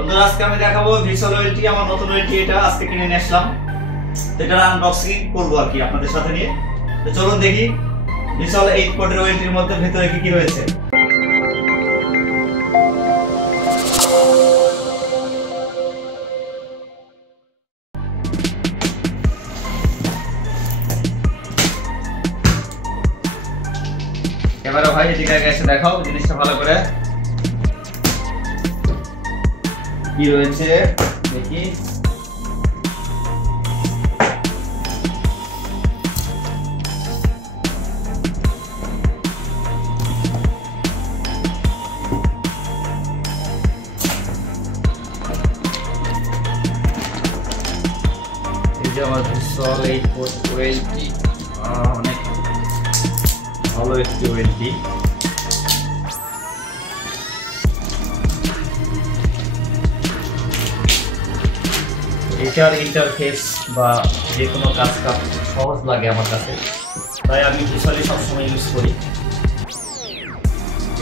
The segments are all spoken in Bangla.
বন্ধুরা আজকে আমি দেখাবো ভিসল ওয়েলটি। আমার নতুন ওয়েলটি এটা আজকে কিনে নিয়ে আসলাম। তো এটার আনবক্সিং করবো আর কি আপনাদের সাথে নিয়ে। তো চলুন দেখি ভিসল 8 পোর্টের ওয়েলটির মধ্যে ভেতরে কি কি রয়েছে। ক্যামেরা ভাই এদিকে আগে এসে দেখাও জিনিসটা ভালো করে কি রয়েছে দেখি। এই যে আমার ভিসল 8 পোর্ট ওয়েলটি, অনেক ভালো একটি ওয়েলটি। এটার ইন্টারফেস বা যে কোনো কাজ সহজ লাগে আমার কাছে, তাই আমি ভিসলই সবসময় ইউজ করি।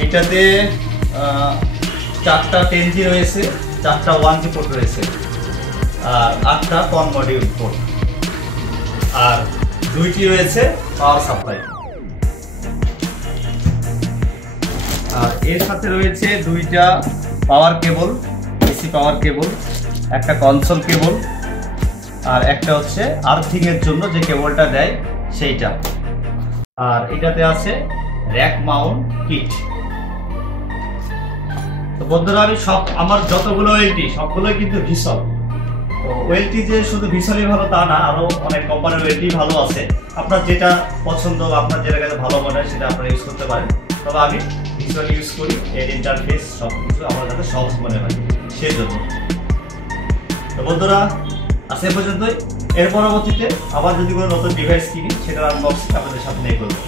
এটাতে 4টা 10G রয়েছে, 4টা 1G পোর্ট রয়েছে, আর 8টা কন মডিউল পোর্ট, আর 2টি রয়েছে পাওয়ার সাপ্লাই। আর এর সাথে রয়েছে 2টা পাওয়ার কেবল, এসি পাওয়ার কেবল, একটা কনসোল কেবল, আর একটা হচ্ছে আর্থিং এর জন্য যে কেবলটা দেয় সেইটা। আর এটাতে আছে র‍্যাক মাউন্ট কিট। তো বন্ধুরা আমি আমার যতগুলো ওয়েলটি সবগুলোই কিন্তু ভিসল। তো ওয়েলটি যে শুধু ভিসলই ভালো তা না, আরো অনেক কোম্পানির ওয়েলটি ভালো আছে। আপনার যেটা পছন্দ, আপনার যেটা কাছে ভালো মনে হয় সেটা আপনারা ইউজ করতে পারেন। তবে আমি ভিসল ইউজ করি, এর ইন্টারফেস সবকিছু আমার কাছে সহজ মনে হয় সেই জন্য। তো বন্ধুরা আজ এ পর্যন্তই। এর পরবর্তীতে আবার যদি কোনো নতুন ডিভাইস কিনি সেটার আনবক্সিং আপনাদের সাথে নিয়ে করবো।